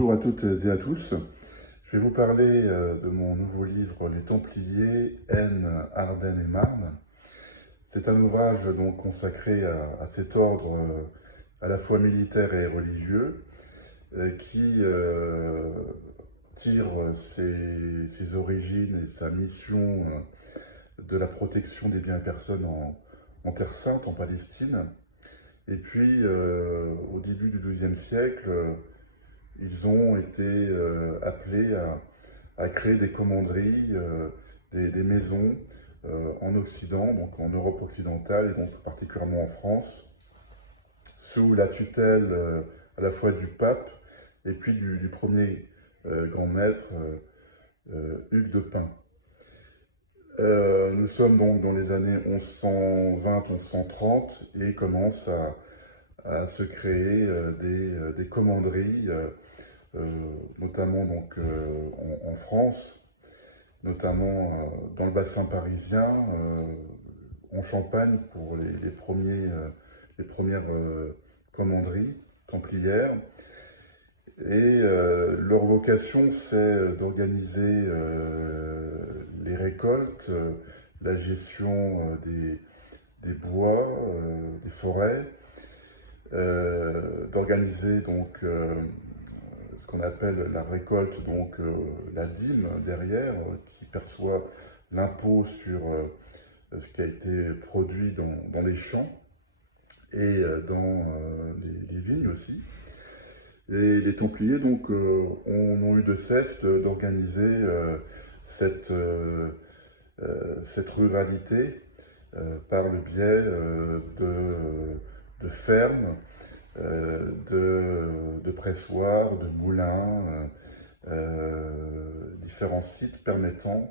Bonjour à toutes et à tous. Je vais vous parler de mon nouveau livre Les Templiers, Aisne, Ardennes et Marne. C'est un ouvrage donc consacré à cet ordre à la fois militaire et religieux qui tire ses origines et sa mission de la protection des biens et personnes en Terre Sainte, en Palestine. Et puis, au début du XIIe siècle, ils ont été appelés à créer des commanderies, des maisons en Occident, donc en Europe occidentale, et donc particulièrement en France, sous la tutelle à la fois du pape et puis du premier grand maître, Hugues de Pint. Nous sommes donc dans les années 1120-1130 et commence à se créer des commanderies, notamment donc, en France, notamment dans le bassin parisien, en Champagne pour les premières commanderies templières. Et leur vocation, c'est d'organiser les récoltes, la gestion des bois, des forêts, d'organiser donc ce qu'on appelle la récolte, donc la dîme derrière, qui perçoit l'impôt sur ce qui a été produit dans les champs et dans les vignes aussi. Et les Templiers donc ont eu de cesse d'organiser cette ruralité par le biais de fermes, de pressoirs, de moulins, différents sites permettant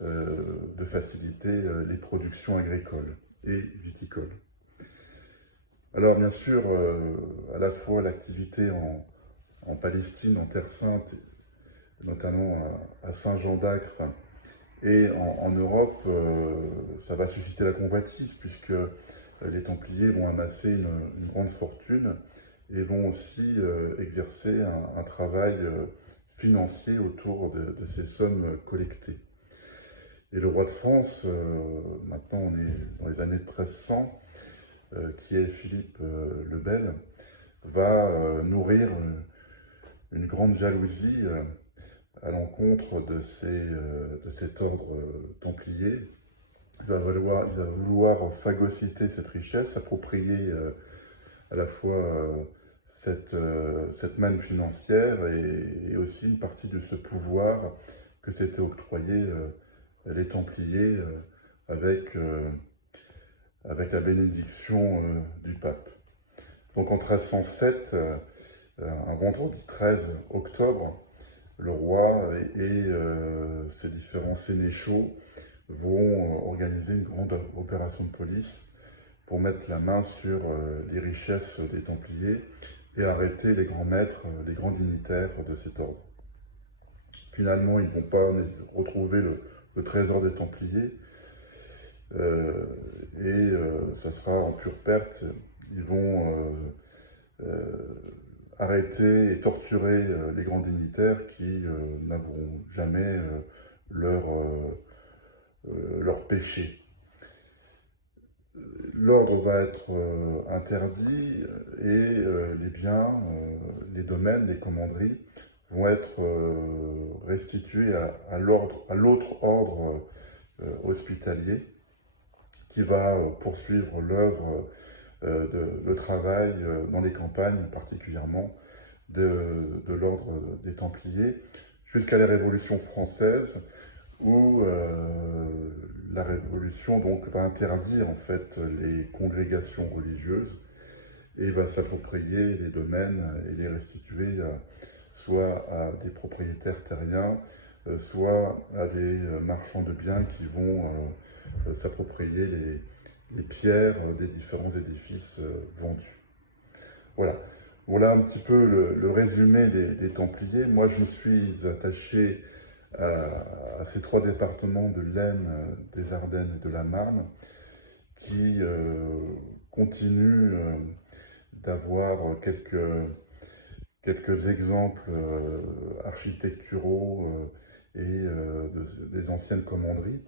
de faciliter les productions agricoles et viticoles. Alors bien sûr, à la fois l'activité en Palestine, en Terre Sainte, notamment à Saint-Jean d'Acre, et en Europe, ça va susciter la convoitise, puisque les Templiers vont amasser une grande fortune et vont aussi exercer un travail financier autour de ces sommes collectées. Et le roi de France, maintenant on est dans les années 1300, qui est Philippe le Bel, va nourrir une grande jalousie à l'encontre de cet ordre templier. Il va vouloir phagocyter cette richesse, s'approprier à la fois cette manne financière et aussi une partie de ce pouvoir que s'étaient octroyé les Templiers avec la bénédiction du pape. Donc en 1307, un vendredi 13 octobre, le roi et ses différents sénéchaux vont organiser une grande opération de police pour mettre la main sur les richesses des Templiers et arrêter les grands maîtres, les grands dignitaires de cet ordre. Finalement, ils ne vont pas retrouver le trésor des Templiers et ça sera en pure perte. Ils vont arrêter et torturer les grands dignitaires qui n'avoueront jamais leur péché. L'ordre va être interdit et les biens, les domaines, les commanderies vont être restitués à l'autre ordre hospitalier qui va poursuivre l'œuvre, le travail dans les campagnes, particulièrement de l'ordre des Templiers, jusqu'à la Révolution française, où la Révolution donc va interdire en fait les congrégations religieuses et va s'approprier les domaines et les restituer soit à des propriétaires terriens, soit à des marchands de biens qui vont s'approprier les pierres des différents édifices vendus. Voilà un petit peu le résumé des Templiers. Moi, je me suis attaché à ces trois départements de l'Aisne, des Ardennes et de la Marne, qui continuent d'avoir quelques quelques exemples architecturaux des anciennes commanderies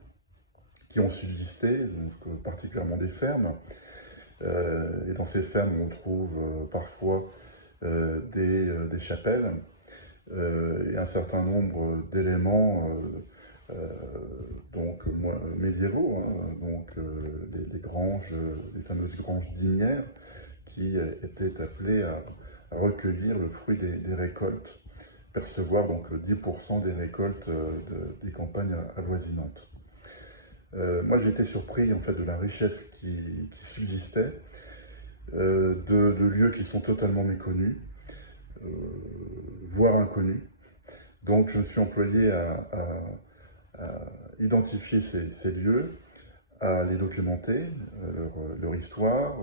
qui ont subsisté, donc, particulièrement des fermes. Et dans ces fermes, on trouve parfois des chapelles et un certain nombre d'éléments donc médiévaux, hein, donc des granges, les fameuses granges dînières qui étaient appelées à recueillir le fruit des récoltes, percevoir donc 10% des récoltes des campagnes avoisinantes. Moi, j'ai été surpris en fait de la richesse qui subsistait, de lieux qui sont totalement méconnus, voire inconnus. Donc, je me suis employé à identifier ces lieux, à les documenter, leur histoire,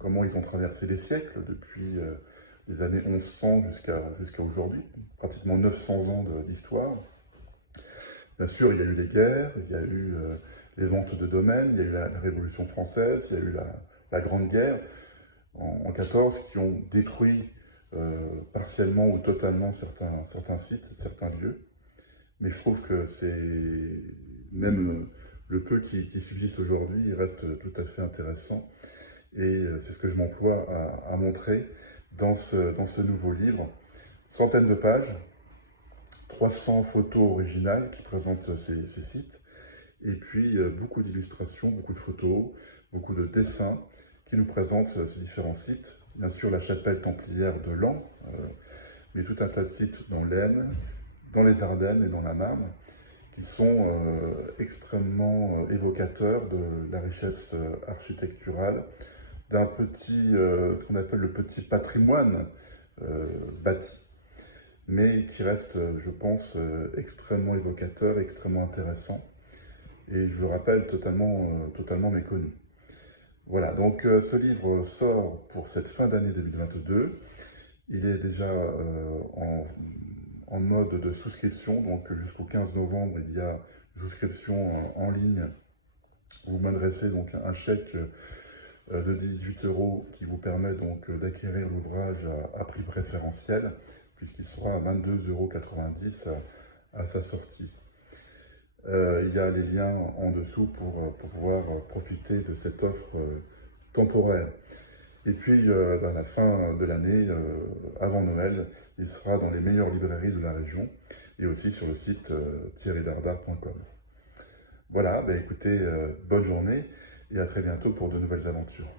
comment ils ont traversé les siècles depuis les années 1100 jusqu'à aujourd'hui, pratiquement 900 ans d'histoire. Bien sûr, il y a eu les guerres, il y a eu les ventes de domaines, il y a eu la Révolution française, il y a eu la Grande Guerre en 14 qui ont détruit partiellement ou totalement certains sites, certains lieux. Mais je trouve que c'est même le peu qui subsiste aujourd'hui, il reste tout à fait intéressant. Et c'est ce que je m'emploie à montrer dans ce nouveau livre. Centaines de pages, 300 photos originales qui présentent ces sites, et puis beaucoup d'illustrations, beaucoup de photos, beaucoup de dessins qui nous présentent ces différents sites. Bien sûr, la chapelle templière de Laon, mais tout un tas de sites dans l'Aisne, dans les Ardennes et dans la Marne, qui sont extrêmement évocateurs de la richesse architecturale, d'un ce qu'on appelle le petit patrimoine bâti, mais qui reste, je pense, extrêmement évocateur, extrêmement intéressant, et je le rappelle, totalement méconnu. Voilà, donc ce livre sort pour cette fin d'année 2022. Il est déjà en mode de souscription, donc jusqu'au 15 novembre, il y a une souscription en ligne. Vous m'adressez donc un chèque de 18 € qui vous permet donc d'acquérir l'ouvrage à prix préférentiel, puisqu'il sera à 22,90 € à sa sortie. Il y a les liens en dessous pour pouvoir profiter de cette offre temporaire. Et puis, à la fin de l'année, avant Noël, il sera dans les meilleures librairies de la région et aussi sur le site thierrydardard.com. Voilà, écoutez, bonne journée et à très bientôt pour de nouvelles aventures.